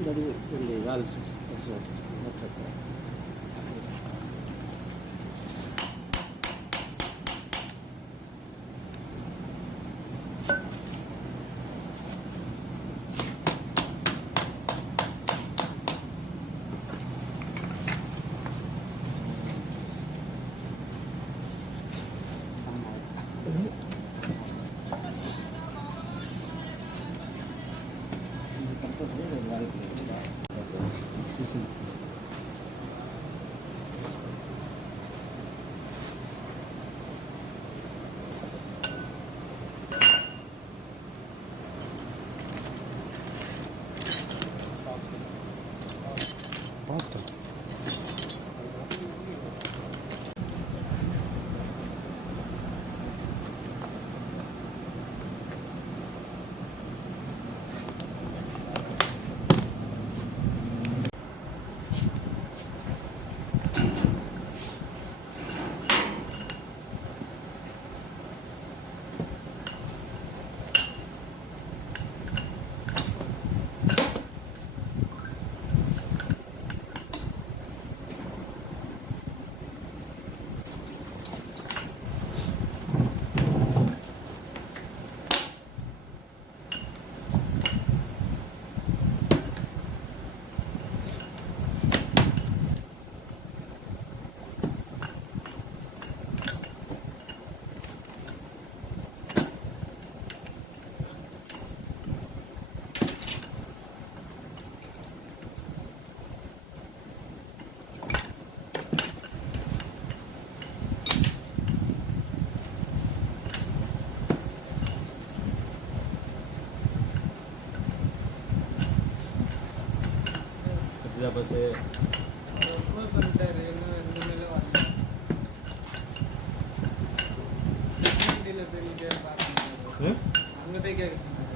the valves. That's what. Not required. Season. Pasta. Bus பண்ணிட்டாரு இன்னும் எந்த மேலே வரல வண்டியில் போய் நீ பேர் பார்க்க அங்கே போய் கேட்க சொன்னாரு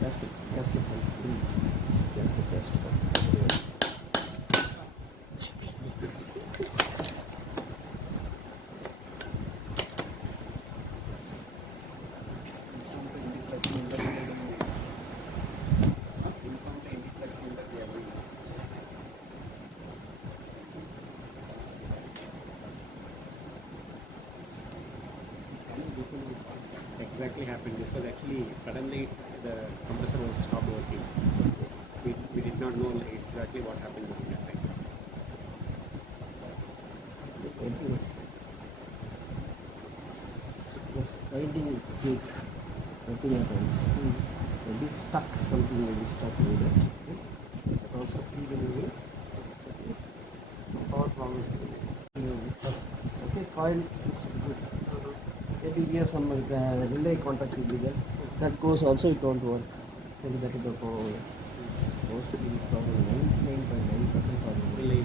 Gasket test. Exactly happened. This was actually suddenly the compressor was stopped working. We did not know exactly what happened during that time. Yes, winding is weak. Nothing happens. Maybe stuck something will be stuck in there. But also feeding me. Power problem. Okay, coil is good. Maybe here some relay contact will be there. That goes also it won't work. Maybe that is the problem. Mostly this problem 99.9% problem. Relay.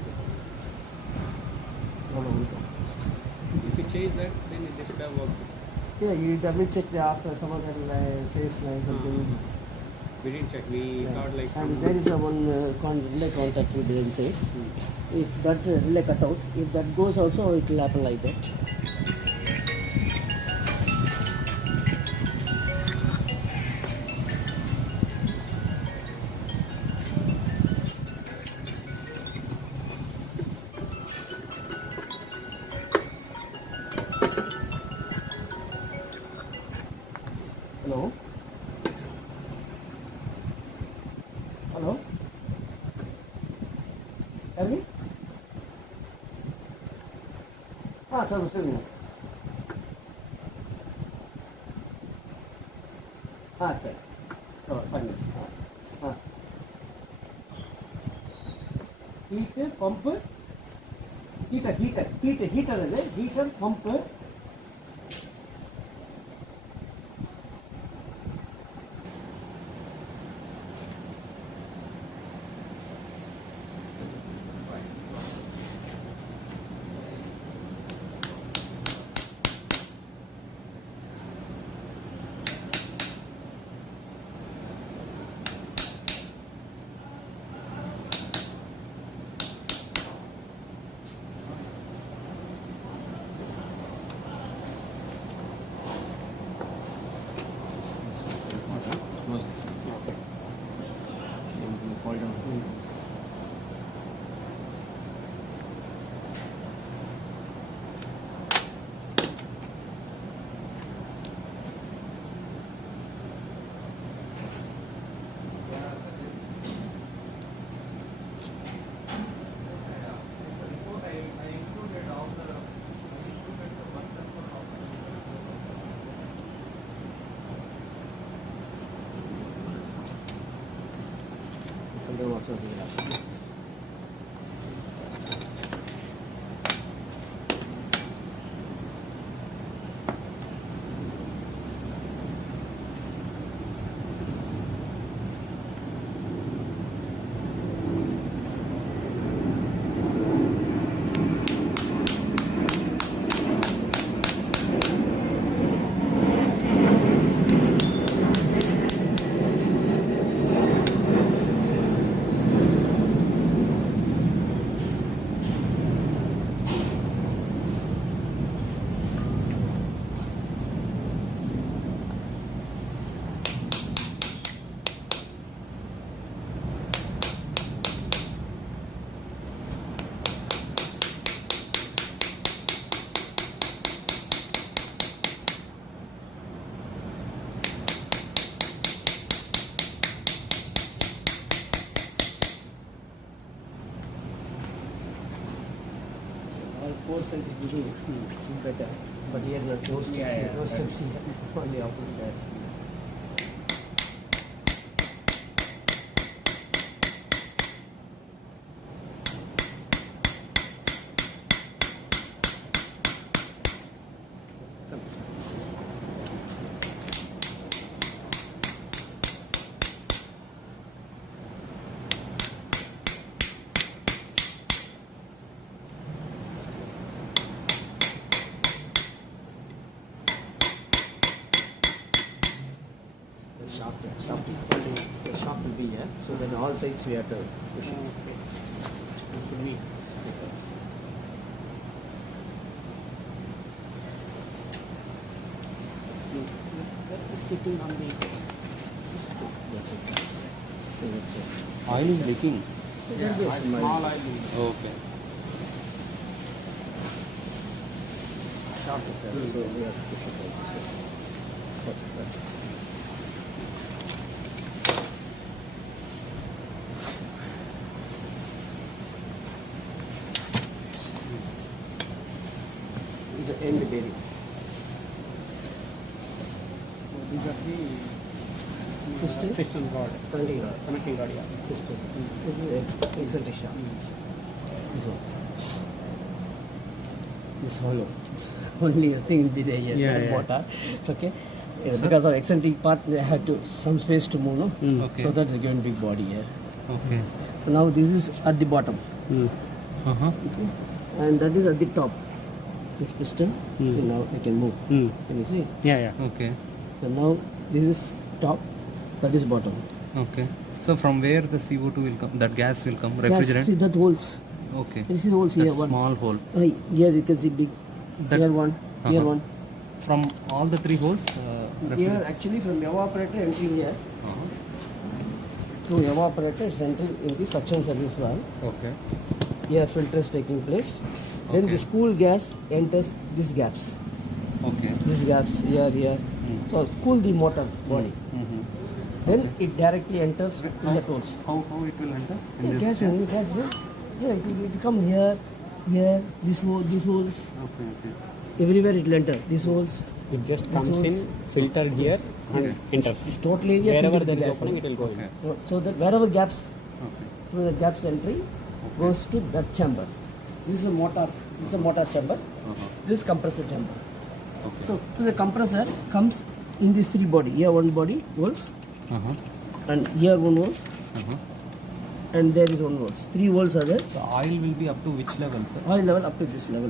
No, no, no. If we change that, then this would have worked. Yeah, you double check after some other phase line something. We didn't check. We thought like And there is a one relay contact we didn't say. If that relay cut out, if that goes also, it will happen like that. Hello? Hello? Tell me? Sorry. Check. Oh, fine. Heater, pump, heater, pump. Close this. Okay. Then we fall down. And then also here. All four sides if you do, better. But here no steps, no steps here. Only opposite direction. shaft. Shaft is the shaft will be here, so then all sides we have to push it. Okay. Should we? That is sitting on the. That's it. That's it. Oil is leaking. There will be a small. Small oil leak. Okay. Shaft is there, so we have to push it like this way. Okay, that's it. It's an end bearing. These are the Piston? piston rod. Connecting rod. Connecting rod, yeah. Piston. This is eccentric shaft. This one. This hollow. Only a thing will be there here. Yeah, not yeah. motor. Okay. Because of eccentric part, they had to some space to move, no? Okay. So that's again big body here. Okay. So now this is at the bottom. Uh-huh. Okay. And that is at the top. This piston. See now we can move. Can you see? Yeah, yeah. Okay. So now this is top. That is bottom. Okay. So from where the CO2 will come? That gas will come? Yes, Refrigerant? see that holes. Okay. Can you see the holes here? That One. small hole. Here you can see big. That- Here one. Here Uh-huh. one. From all the three holes? Here actually from evaporator entering here. Uh-huh. Through evaporator it's entering in the suction service valve. Okay. Here filter is taking place. Then Okay. the cool gas enters these gaps. Okay. These gaps here. So cool the motor body. Mm-hmm. Then it directly enters in the holes. How it will enter? In Yeah, this gas only, gas will. Yeah, it will come here, these holes. Okay. Everywhere it will enter. These holes. It just This comes was- in, filtered here, and Okay. enters. This total area Wherever filled with there is gas. opening, it will go in. Okay. So that wherever gaps, Okay. through the gaps entry, goes to that chamber. This is a motor. This is a motor chamber. Uh-huh. This is compressor chamber. Okay. So to the compressor comes in these three body. Here one body holes, Uh-huh. and here one holes, Uh-huh. and there is one holes. Three holes are there. So oil will be up to which level, sir? Oil level up to this level,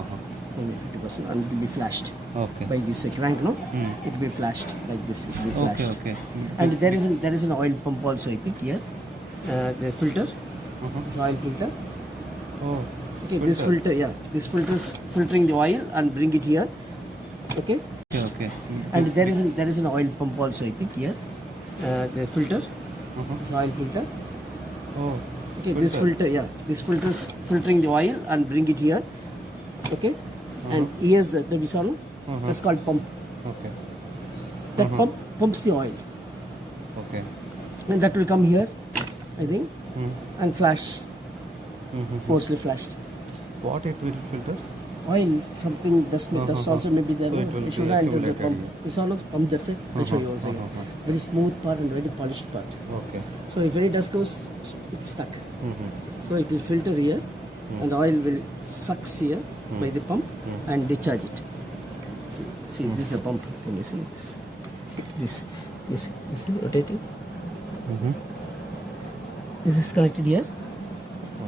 Uh-huh. only 50%, and it will be flashed Okay. by this crank. No, Hmm. it will be flashed like this. It will be flashed. Okay. And there is an oil pump also, I think, here. The filter, Uh-huh. this oil filter. Oh. Okay, this filter, this filter is filtering the oil and bring it here. Okay, Okay. and there is an oil pump also, I think, here. The filter, Uh-huh. this oil filter. Oh. Okay, this filter, this filter is filtering the oil and bring it here. Okay, and here's the visano. Uh-huh. That's called pump. Okay. That pump pumps the oil, Okay. and that will come here, I think, and flash, Mm-hmm. forcefully flashed. What it will filters? Oil, something dust also may be there. So No? it will It should be not enter the accumulated. pump. It's all of pump, that's it. I'll show you also. Very smooth part and very polished part. Okay. So if any dust goes, it's stuck. Mm-hmm. So it will filter here, and oil will sucks here by the pump and discharge it. See, this is a pump. Can you see this? See, this is rotating. Mm-hmm. This is connected here.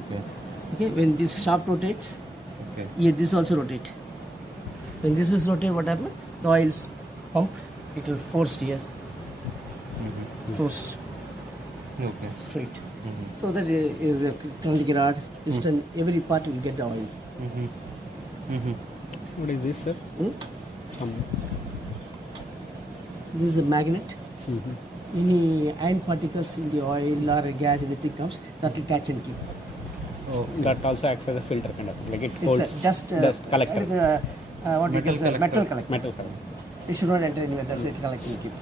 Okay. Okay, when this shaft rotates, Okay. here this also rotate. When this is rotate, what happens? The oil is pumped. It will forced here, Mm-hmm. forced Okay. straight. Mm-hmm. So that the connecting rod, piston, every part will get the oil. Mm-hmm. Mm-hmm. What is this, sir? This is a magnet. Any iron particles in the oil or gas, anything comes, that will catch and keep. Oh, that also acts as a filter kind of thing. Like it It's holds a dust, dust collector. It's a, what Metal it is, a collector. metal collector. Metal collector. It should not enter anywhere, that's why it collect and keep.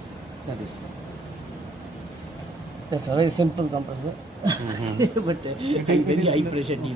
That is. That's a very simple compressor. But It very is- high pressure.